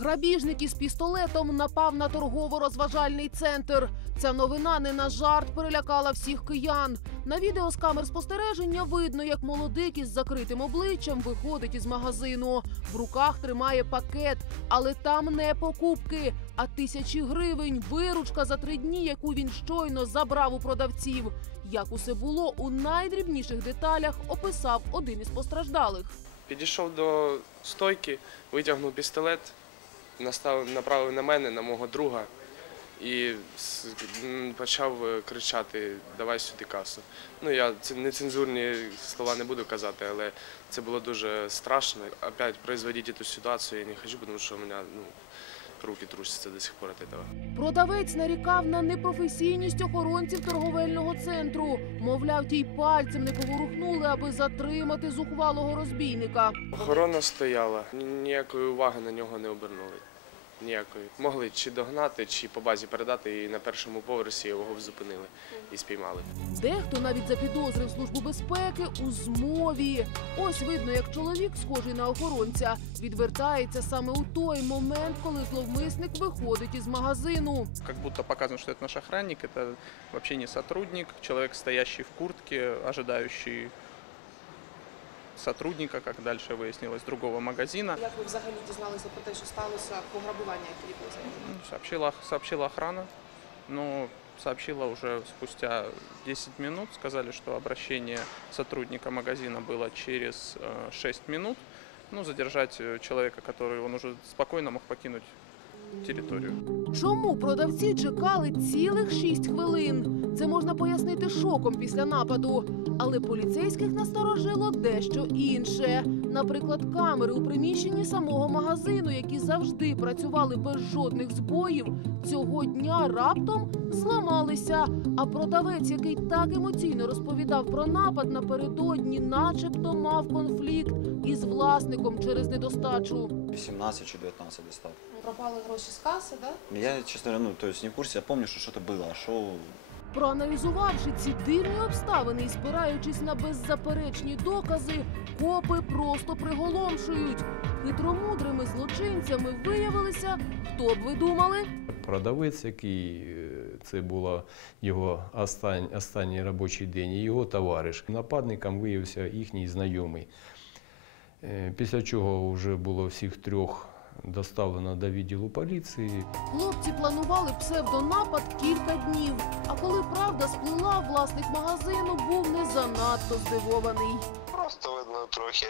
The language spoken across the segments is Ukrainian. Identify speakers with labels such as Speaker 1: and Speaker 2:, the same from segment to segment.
Speaker 1: Грабіжник із пістолетом напав на торгово-розважальний центр. Ця новина не на жарт перелякала всіх киян. На відео з камер спостереження видно, як молодик із закритим обличчям виходить із магазину. В руках тримає пакет, але там не покупки, а тисячі гривень. Виручка за три дні, яку він щойно забрав у продавців. Як усе було у найдрібніших деталях, описав один із постраждалих.
Speaker 2: Підійшов до стойки, витягнув пістолет, направив на мене, на мого друга, і почав е, кричати Давай сюди касу. Ну, я це нецензурні слова не буду казати, але це було дуже страшно. Опять производити цю ситуацію я не хочу, тому що у мене ну, руки трусяться до сих пор від цього.
Speaker 1: Продавець нарікав на непрофесійність охоронців торговельного центру. Мовляв, ті й пальцем не поворухнули, аби затримати зухвалого розбійника.
Speaker 2: Охорона стояла, ніякої уваги на нього не обернули. Ніякої. Могли чи догнати, чи по базі передати, і на першому поверсі його зупинили і спіймали.
Speaker 1: Дехто навіть запідозрив службу безпеки у змові. Ось видно, як чоловік, схожий на охоронця, відвертається саме у той момент, коли зловмисник виходить із магазину.
Speaker 3: Как будто показано, что это наш охранник, это вообще не сотрудник, человек, стоящий в куртке, ожидающий сотрудника, как дальше выяснилось, другого магазина.
Speaker 4: Як ви взагалі дізналися про те, що сталося пограбування, яке відбулося?
Speaker 3: Ну, Сообщила, сообщила охрана, но сообщила уже спустя 10 минут. Сказали, что обращение сотрудника магазина было через э, 6 минут. Ну, задержать э, человека, который он уже спокойно мог покинуть территорию.
Speaker 1: Чому продавці чекали цілих шість хвилин? Це можна пояснити шоком після нападу. Але поліцейських насторожило дещо інше. Наприклад, камери у приміщенні самого магазину, які завжди працювали без жодних збоїв, цього дня раптом зламалися. А продавець, який так емоційно розповідав про напад напередодні, начебто мав конфлікт із власником через недостачу.
Speaker 5: 18 чи 19 достав.
Speaker 4: Пропали гроші з каси, да?
Speaker 5: Я, честно говоря, ну, то есть не в курсе, я помню, что что-то было, а что
Speaker 1: Проаналізувавши ці дивні обставини і спираючись на беззаперечні докази, копи просто приголомшують. Хитромудрими злочинцями виявилися, хто б ви думали?
Speaker 6: продавець, який е, це була його остань, останній робочий день, і його товариш. Нападником виявився їхній знайомий. Е, Після чого вже було всіх трьох доставлено до відділу поліції.
Speaker 1: Хлопці планували псевдонапад кілька днів. А коли правда сплила, власник магазину був не занадто здивований.
Speaker 7: Просто видно трохи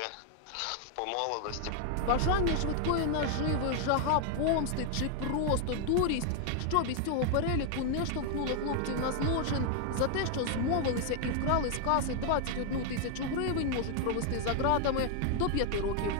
Speaker 7: по молодості.
Speaker 1: Бажання швидкої наживи, жага помсти чи просто дурість, що із цього переліку не штовхнуло хлопців на злочин за те, що змовилися і вкрали з каси 21 тисячу гривень, можуть провести за ґратами до 5 років.